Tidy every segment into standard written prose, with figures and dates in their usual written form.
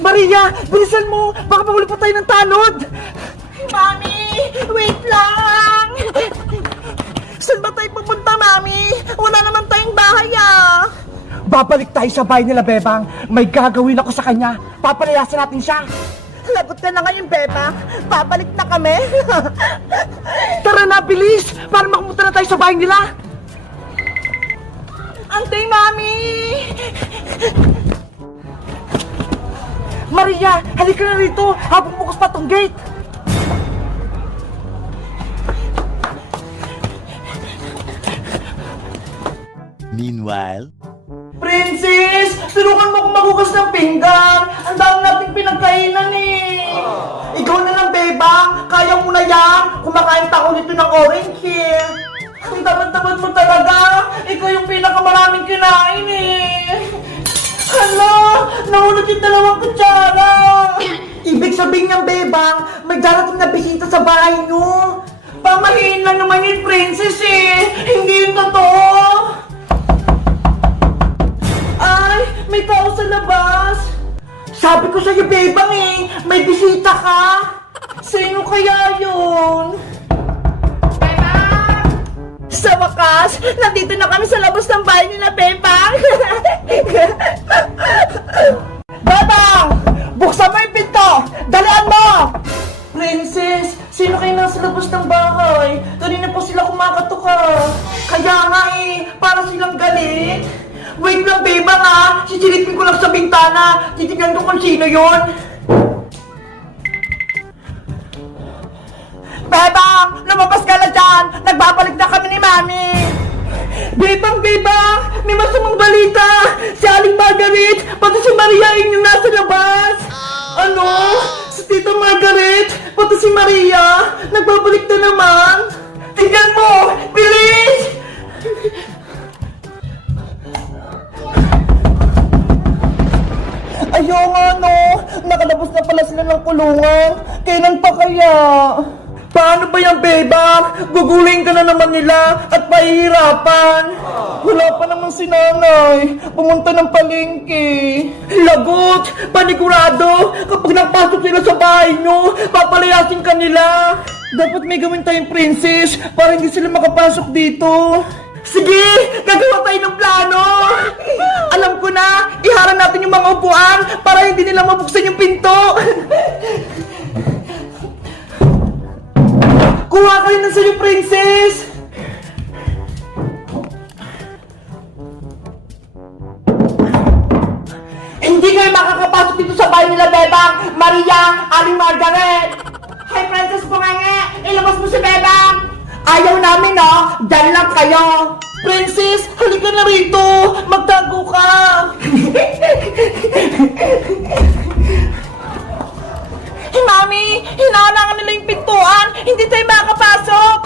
Maria, bilisan mo! Baka mahuli pa tayo ng tanod! Mami, wait lang! Saan ba tayo pupunta, Mami? Wala naman tayong bahay, ah! Babalik tayo sa bahay nila, Bebang. May gagawin ako sa kanya. Papalayasin natin siya. Lagot ka na ngayon, Bebang. Babalik na kami. Tara na, bilis! Para makapunta na tayo sa bahay nila. Antay, Mami! Maria, halika na rito habang bukas pa tong gate. Meanwhile, Princess, tulungan mo akong maghugas ng pinggan. Ang dami nating pinagkainan eh. Ikaw na lang, Bebang. Kaya mo na yan. Kumakain pa ako nito ng orange eh. Ang tamad-tamad mo talaga. Ikaw yung pinakamaraming kinain eh. Hala, nahulog yung dalawang kutsara. Ibig sabihin niyang, Bebang, may darating na bisita sa bahay niyo. Pamahiin lang naman yung princess eh. Hindi yung totoo. Ay, may tao sa labas. Sabi ko sa'yo, Bebang eh, may bisita ka. Sino kaya yun? Bebang! Sa wakas, nandito na kami sa labas ng bahay nila, Bebang. Bebang! Buksan mo yung pinto! Dalian mo! Princess, sino kayo nasa labas ng bahay? Kanina po sila kumakatuka. Kaya nga eh, para silang galit. Wait lang, Bebang ah! Sisilipin ko lang sa bintana. Titignan ko kung sino yun. Bebang! Lumabas ka na dyan! Nagbabalik na kami ni Mami! Bebang! Bebang! May masamang balita! Si Aling Margaret! Pati si Maria yung nasa labas! Ano? Si Tita Margaret! Pati si Maria! Nagbabalik na naman! Tingnan mo! Bilis! Ayaw nga no! Nakalabas na pala sila ng kulungan! Kailan pa kaya? Paano ba yan, Bebang? Gugulin ka na naman nila at mahihirapan. Wala pa naman si nanay. Pumunta ng palengke. Lagot! Panigurado! Kapag nagpasok sila sa bahay nyo, papalayasin ka nila. Dapat may gawin tayong princess para hindi sila makapasok dito. Sige! Gagawa tayo ng plano! Alam ko na! Iharang natin yung mga upuan para hindi nila mabuksan yung pinto! Kuha kayo na sa'yo, princess! Hindi kayo makakapasok dito sa bahay nila, Bebang! Maria! Aling Margaret! Hi, Princess Pungenge! Ilabas mo si Bebang! Ayaw namin, no? Dyan lang kayo! Princess, halika na rito! Magtago ka! Mami, hinahalangan nila yung pintuan! Hindi tayo makakapasok!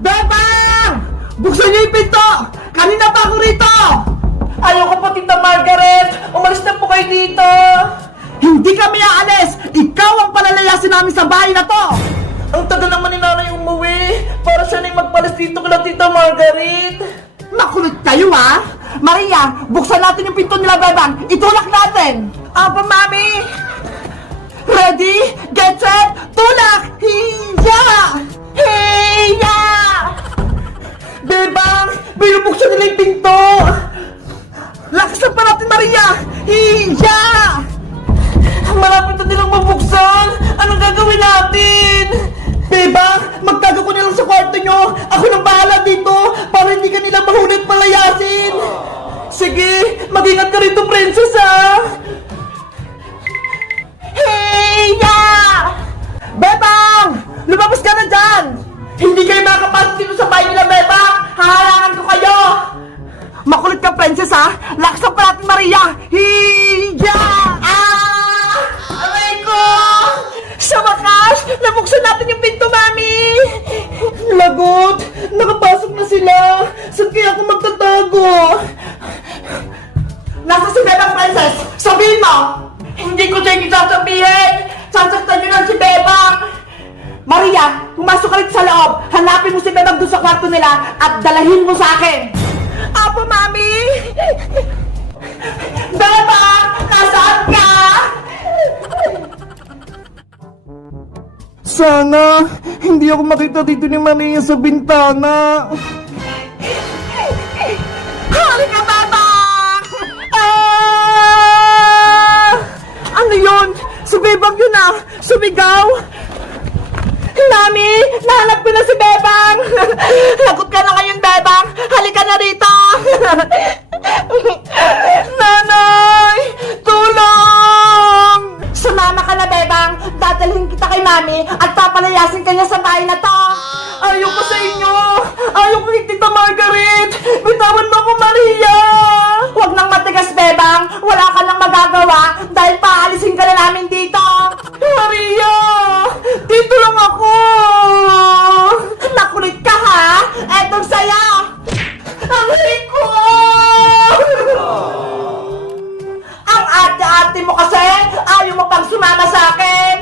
Bebang! Buksan niyo yung pinto! Kanina pa ako rito! Ayoko po, Tita Margaret! Umalis na po kayo dito! Hindi kami aalis! Ikaw ang palalayasin namin sa bahay na to! Ang tagal naman ni nanay umuwi! Para siya na yung magpalis dito kala Tita Margaret! Makulit kayo, ha? Maria, buksan natin yung pinto nila, Bebang! Itulak natin! Apa, Mami? Ready? Get set? Tulak! Hiya! Hiya! Bebang! Binubuksan nila yung pinto! Lakasan pa natin, Maria! Hiya! Malapit na nilang mabuksan! Anong gagawin natin? Bebang! Magtago ko nilang sa kwarto nyo! Ako nang bahala dito! Para hindi ka nila mahuli at palayasin! Sige! Mag-ingat ka rito, princess, ha! Hiya! Bebang! Lumabas ka na dyan! Hindi kayo makakapasok dito sa bahay nila, Bebang! Hahalangan ko kayo! Makulit ka, princess, ha? Laksan pa natin, Maria! Hiya! Ah! Aray ko! Sa wakas, nabuksan natin yung pinto, Mami! Lagot! Nakapasok na sila! Saan kaya ako magtatago? Nasa si Bebang, princess! Sabihin mo! Hindi ko siya sasabihin! Sasaktan niyo lang si Bebang! Maria, pumasok ka rin sa loob! Hanapin mo si Bebang doon sa kwarto nila at dalahin mo sa akin! Apo, Mami! Bebang! Nasaan ka? Sana hindi ako makita dito ni Maria sa bintana. Halika, Bebang! Ah! Ano yun? Si Bebang yun ah! Sumigaw! Mami! Nahanap ko na si Bebang! Lagot ka na ngayon, Bebang! Halika na rito! Nanay! Tulong! Sumama ka na, Bebang! Dadalhin kita kay Mami at papalayasin ka niya sa bahay na to! Ayoko sa inyo! Ayoko kay Tita Margaret! Bitawan mo ako, Maria! Huwag nang matigas, Bebang! Wala ka nang magagawa dahil paalisin ka na namin dito! Maria! Dito lang ako! Nakulit ka, ha? Etong saya! Ang ko! Ang ate-ate mo kasi! Ayaw mo pang sumama sa akin!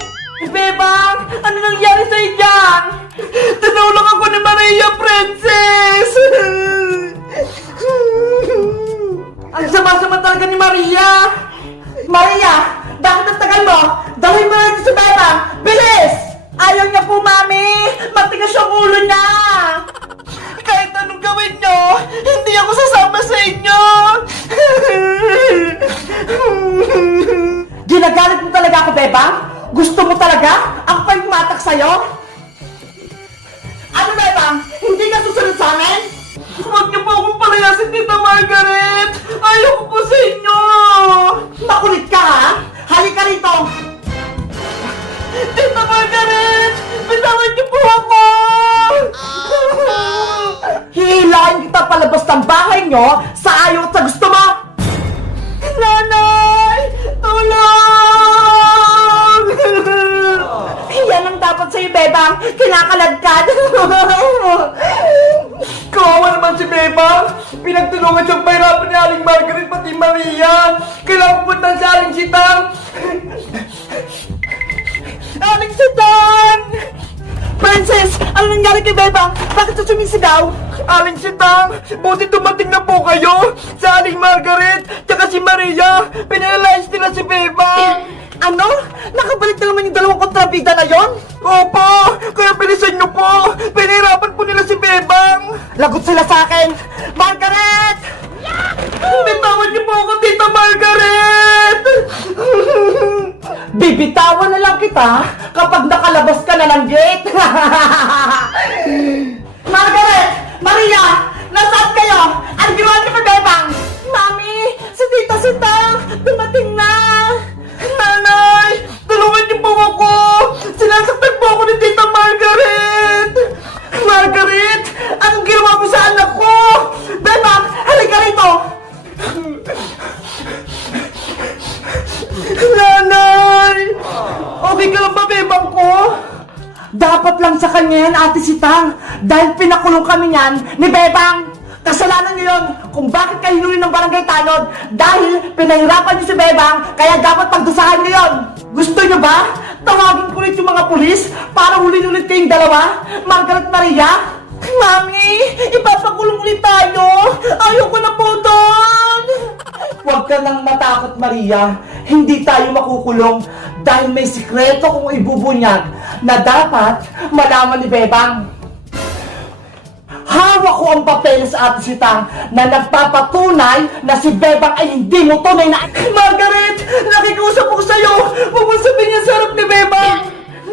Bebang! Ano nangyari sa'yo dyan? Tinulong ako ni Maria, Princess! Ang sama-sama talaga ni Maria! Maria! Bakit ang tagal mo? Dawin mo natin sa Bebang! Bilis! Ayaw niya po, Mami! Matigas yung ulo niya! Kahit anong gawin niyo, hindi ako sasama sa inyo! Ginagalit mo talaga ako, Bebang? Gusto mo talaga? Ako pa yung matak sa'yo? Ano, Bebang? Hindi ka susunod sa amin? Huwag niyo po akong palayasin, Tita Margaret! Ayaw ko po sa inyo! Makulit ka, ha? Halika rito! Tita Margaret! Bitawan niyo po ako! Hihilahin kita palabas ng bahay niyo sa ayaw at sa gusto mo! Nanay! Tulong! Yan ang dapat sa'yo, Bebang! Kinakaladkad! Kawawa naman si Bebang! Pinagtulungan siyang pahirapan ni Aling Margaret pati Maria! Kailangan pupuntan sa Aling Sitang! Aling Sitang! Princess! Ano nangyari kay Bebang? Bakit siya sumisigaw? Aling Sitang! Buti dumating na po kayo! Sa Aling Margaret! Tsaka si Maria! Pinalayas nila si Bebang! Ano? Nakabalik na naman yung dalawang kontrabida na yon? Opo! Kaya bilisan niyo po! Pinahirapan po nila si Bebang! Lagot sila sa akin! Margaret! Bitawan niyo po ako, Tita Margaret! Bibitawan na lang kita kapag nakalabas ka na ng gate! Margaret! Maria! Nasaan kayo? Ano ginawa niyo kay Bebang? Mami! Si Tita Sitang! Dumating na! Nanay! Tulungan niyo po ako! Sinasaktan po ako ni Tita Margaret! Margaret! Anong ginawa mo sa anak ko? Bebang! Halika rito! Nanay! Okay ka lang ba, Bebang ko? Dapat lang sa kanya yan, Ate Sitang, dahil pinakulong kami niyan ni Bebang. Kasalanan niyo yun kung bakit kayo hinuli ng barangay tanod dahil pinahirapan niyo si Bebang, kaya dapat pagdusahan niyo yun. Gusto niyo ba? Tawagin ko ulit yung mga pulis para hulin ulit kayong dalawa, Margaret Maria. Mami, ipapakulong ulit tayo. Ayoko na po doon. Huwag ka nang matakot, Maria. Hindi tayo makukulong dahil may sikreto kong ibubunyag na dapat malaman ni Bebang. Hawak ko ang papeles sa Ate Sitang na nagpapatunay na si Bebang ay hindi mo tunay na... Margaret! Nakikusap ko sa'yo! Huwag mo sabihin niya sa harap ni Bebang!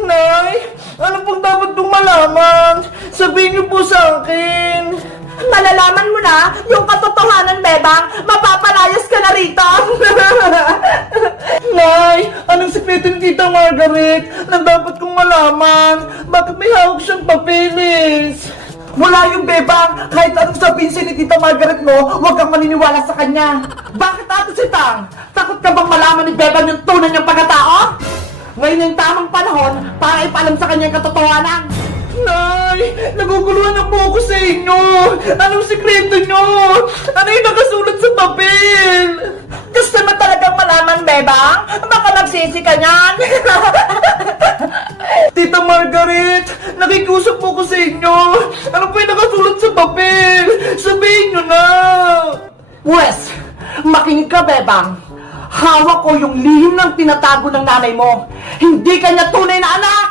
Nay! Ano pong dapat kong malaman? Sabihin niyo po sa akin! Malalaman mo na yung katotohanan, Bebang. Mapapalayas ka na rito. Nay! Anong sikreto ni Tita Margaret na dapat kong malaman? Bakit may hawak siyang papeles? Wala yung Bebang. Kahit anong sabihin ni Tita Margaret mo, huwag kang maniniwala sa kanya. Bakit, Ate Sitang? Takot ka bang malaman ni Bebang yung tunay niyang pagkatao? Ngayon yung tamang panahon para ipaalam sa kanya yung katotohanan. Nay! Naguguluhan na po ako sa inyo! Anong sikreto nyo? Ano yung nakasulat sa papel? Gusto mo talagang malaman, Bebang? Baka magsisi ka niyan. Tita Margaret! Nakikusap po ko sa inyo! Ano po yung nakasulat sa papel? Sabihin nyo na! Wes, makinig ka, Bebang. Hawak ko yung lihim ng tinatago ng nanay mo. Hindi kanya tunay na anak!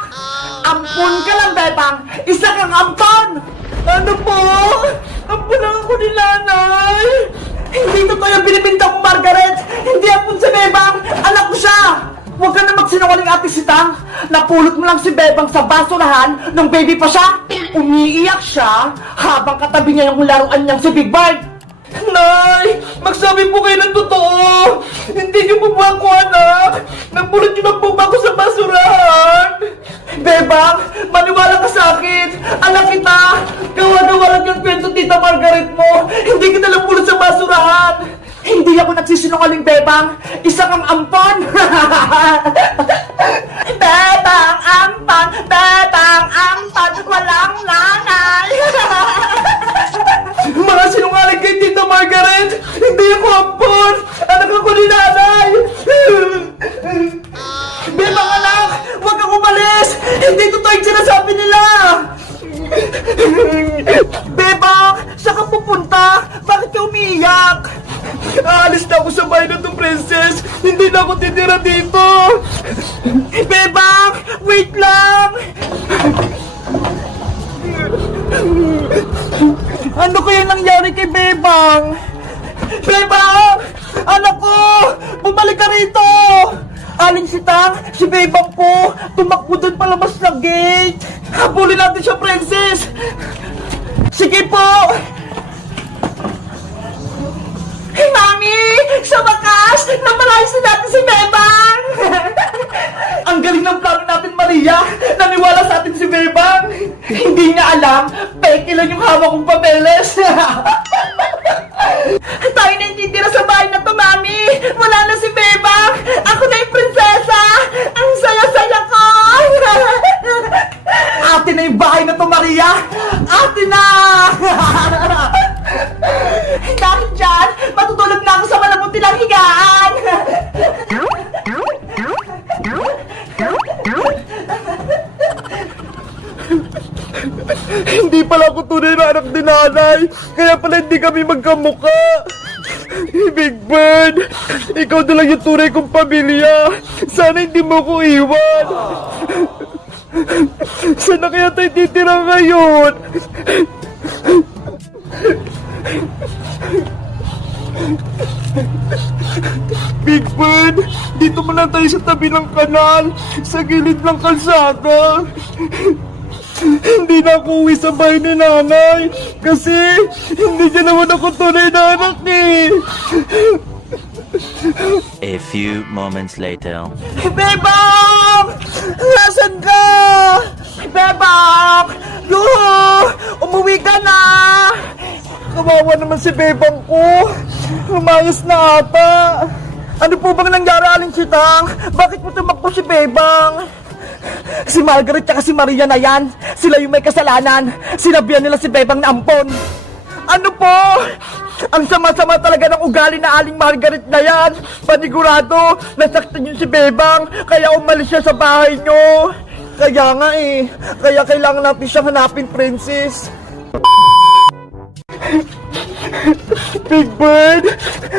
Ang Ampon ka lang, Bebang! Isa kang ampon! Ano po? Ampun lang ako ni nanay. Hindi totoo yung binibinta mo, Margaret! Hindi ampon si Bebang! Anak ko siya! Huwag ka na magsinungaling, Ate Sitang! Napulot mo lang si Bebang sa basurahan nung baby pa siya! Umiiyak siya habang katabi niya yung laruan niyang si Big Bird! Nay! Magsabi po kayo ng totoo! Hindi niyo po ba ako anak? Nagpulot niyo na po ba ako sa basurahan? Bebang, maniwala ka sa akin! Anak kita! Gawa-gawa lang yung kwento, Tita Margaret mo! Hindi kita lang pulot sa basurahan! Hindi ako nagsisinungaling, Bebang! Isa kang ampon! Bebang ampon! Bebang ampon! Walang nanay! Mga sinungaling kay Tita Margaret! Hindi ako ampon! Anak ako ni nanay! Bebang anak! Huwag kang umalis! Hindi totoo yung sinasabi nila! Bebang! Saan ka pupunta? Bakit ka umiiyak? Aalis na ako sa bahay na to, princess! Hindi na ako titira dito! Bebang! Wait lang! Ano kaya nangyari kay Bebang? Bebang! Anak ko! Bumalik ka rito! Aling Sitang, si Bebang po, tumakbo doon palabas ng gate! Habulin natin siya, princess! Sige po! Hey, Mami! Sa wakas, napalayas na natin si Bebang! Ang galing ng plano natin, Maria! Naniwala sa atin si Bebang! Hindi niya alam, peke lang yung hawak kong papeles! Tayo na hindi tira sa bahay na to, Mami! Wala na si Bebang! Ako na yung prinsesa! Ang saya-saya ko! Ate na yung bahay na to, Maria! Ate na! Dahil dyan, matutulog na ako sa malabuti ng higaan! Hindi pala ako tunay na anak ni nanay! Kaya pala hindi kami magkamukha! Big Bird! Ikaw na lang yung tunay kong pamilya! Sana hindi mo ko iwan! Saan na kaya tayo titira ngayon? Big Bird! Dito mo lang tayo sa tabi ng kanal! Sa gilid ng kalsada! Hindi na ako uwi sa bahay ni nanay kasi hindi niya naman ako tunay na anak eh. A few moments later. Bebang! Nasaan ka? Bebang! Yuhu! Umuwi ka na! Kawawa naman si Bebang ko. Umayos na ata. Ano po bang nangyari, Aling Sitang? Bakit mo tumakbo si Bebang? Si Margaret at si Maria na yan. Sila yung may kasalanan. Sinabihan nila si Bebang na ampon. Ano po? Ang sama-sama talaga ng ugali na Aling Margaret na yan. Panigurado, nasaktan yung si Bebang. Kaya umalis siya sa bahay nyo. Kaya nga eh. Kaya kailangan natin siyang hanapin, princess. Big Bird,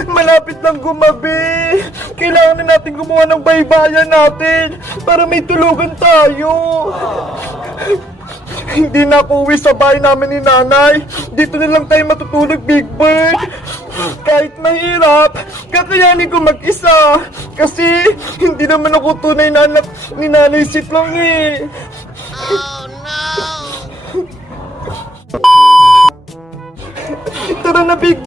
malapit lang gumabi. Kailangan na natin gumawa ng baybayan natin para may tulugan tayo. Hindi na ako uwi sa bahay namin ni nanay. Dito na lang tayo matutulog, Big Bird. Kahit mahirap, kakayanin ko mag-isa. Kasi hindi naman ako tunay na anak ni Nanay Sitlong eh. Oh no! Tara na, Big